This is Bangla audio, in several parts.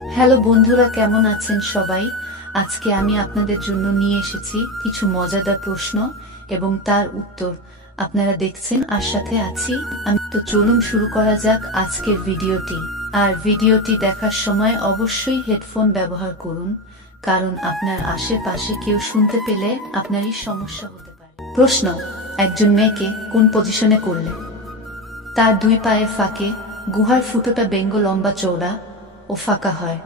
হ্যালো বন্ধুরা, কেমন আছেন সবাই? আজকে আমি আপনাদের জন্য নিয়ে এসেছি কিছু মজাদার প্রশ্ন এবং তার উত্তর। আপনারা দেখছেন আর সাথে আছি আমি। তো চলুন শুরু করা যাক আজকের ভিডিওটি। আর ভিডিওটি দেখার সময় অবশ্যই হেডফোন ব্যবহার করুন, কারণ আপনার আশেপাশে কেউ শুনতে পেলে আপনারই সমস্যা হতে পারে। প্রশ্ন: একজন মেয়েকে কোন পজিশনে করলে তার দুই পায়ের ফাঁকে গুহার ফুটোটা বেঙ্গল লম্বা চওড়া ও ফাঁকা হয়?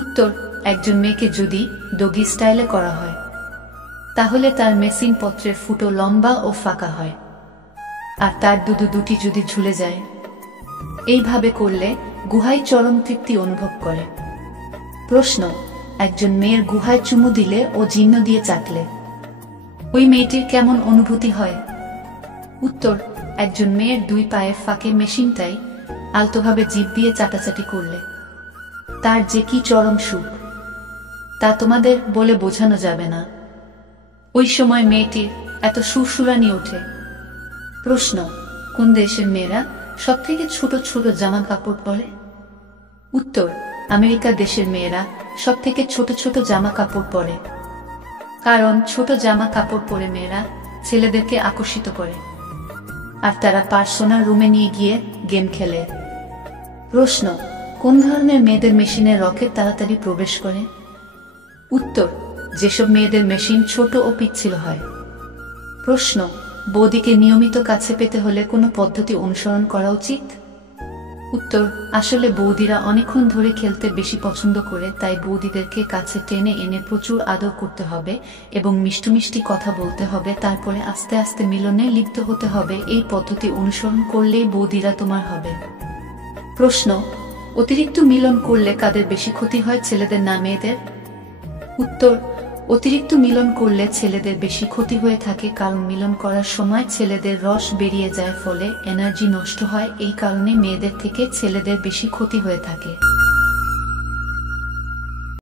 উত্তর: একজন মেয়েকে যদি ডগি স্টাইলে করা হয় তাহলে তার মেশিন পত্রের ফুটো লম্বা ও ফাঁকা হয়, আর তার দুটি যদি ঝুলে যায়। এইভাবে করলে গুহায় চরম তৃপ্তি অনুভব করে। প্রশ্ন: একজন মেয়ের গুহায় চুমু দিলে ও জিহ্ব দিয়ে চাটলে ওই মেয়েটির কেমন অনুভূতি হয়? উত্তর: একজন মেয়ের দুই পায়ের ফাঁকে মেশিনটাই আলতোভাবে জিভ দিয়ে চাটাচাটি করলে তার যে কি চরম সুখ তা তোমাদের বলে বোঝানো যাবে না। ওই সময় মেয়েটির এত সুরসুরানি ওঠে। প্রশ্ন: কোন দেশের মেয়েরা সব থেকে ছোট ছোট জামা কাপড় পরে? উত্তর: আমেরিকা দেশের মেয়েরা সব থেকে ছোট ছোট জামা কাপড় পরে, কারণ ছোট জামা কাপড় পরে মেয়েরা ছেলেদেরকে আকর্ষিত করে, আর তারা পার্সোনাল রুমে নিয়ে গিয়ে গেম খেলে। প্রশ্ন: কোন ধরনের মেয়েদের মেশিনে রকেট তাড়াতাড়ি প্রবেশ করে? উত্তর: যেসব মেয়েদের মেশিন ছোট ও পিচ্ছিল হয়। প্রশ্ন: বৌদিকে নিয়মিত কাছে পেতে হলে কোনো পদ্ধতি অনুসরণ করা উচিত? উত্তর: আসলে বৌদিরা অনেকক্ষণ ধরে খেলতে বেশি পছন্দ করে, তাই বৌদিদেরকে কাছে টেনে এনে প্রচুর আদর করতে হবে এবং মিষ্টি মিষ্টি কথা বলতে হবে, তারপরে আস্তে আস্তে মিলনে লিপ্ত হতে হবে। এই পদ্ধতি অনুসরণ করলেই বৌদিরা তোমার হবে। প্রশ্ন: অতিরিক্ত মিলন করলে কাদের বেশি ক্ষতি হয়, ছেলেদের না মেয়েদের? উত্তর: অতিরিক্ত মিলন করলে ছেলেদের বেশি ক্ষতি হয়ে থাকে, কারণ মিলন করার সময় ছেলেদের রস বেরিয়ে যায়, ফলে এনার্জি নষ্ট হয়। এই কারণে মেয়েদের থেকে ছেলেদের বেশি ক্ষতি হয়ে থাকে।